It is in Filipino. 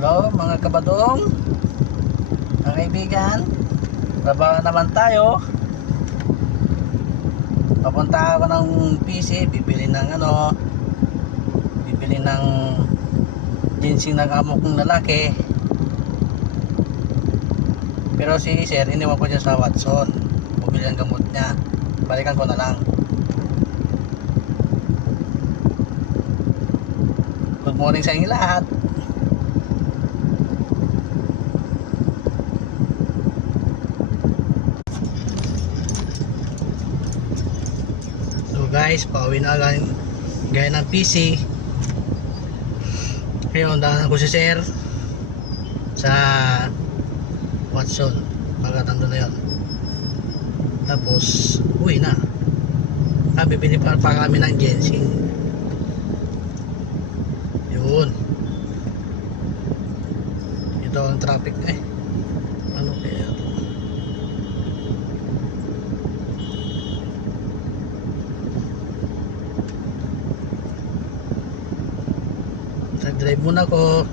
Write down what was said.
Hello mga kabadong, mga kaibigan, baba naman tayo. Papunta ako ng PC, bibili ng bibili ng ginseng ng amo kong lalaki. Pero si sir, iniwan ko dyan sa Watson, bumili ng gamot niya, balikan ko na lang. Good morning sa inyo lahat. So guys, pauwi na gaya ng PC. Ngayon, daanan ko si sir sa Watson, pagkatando na yun. Tapos uwi na. Bibili pa kami ng ginseng. Yun, ito ang traffic ano kaya ito? Nag-drive muna ako.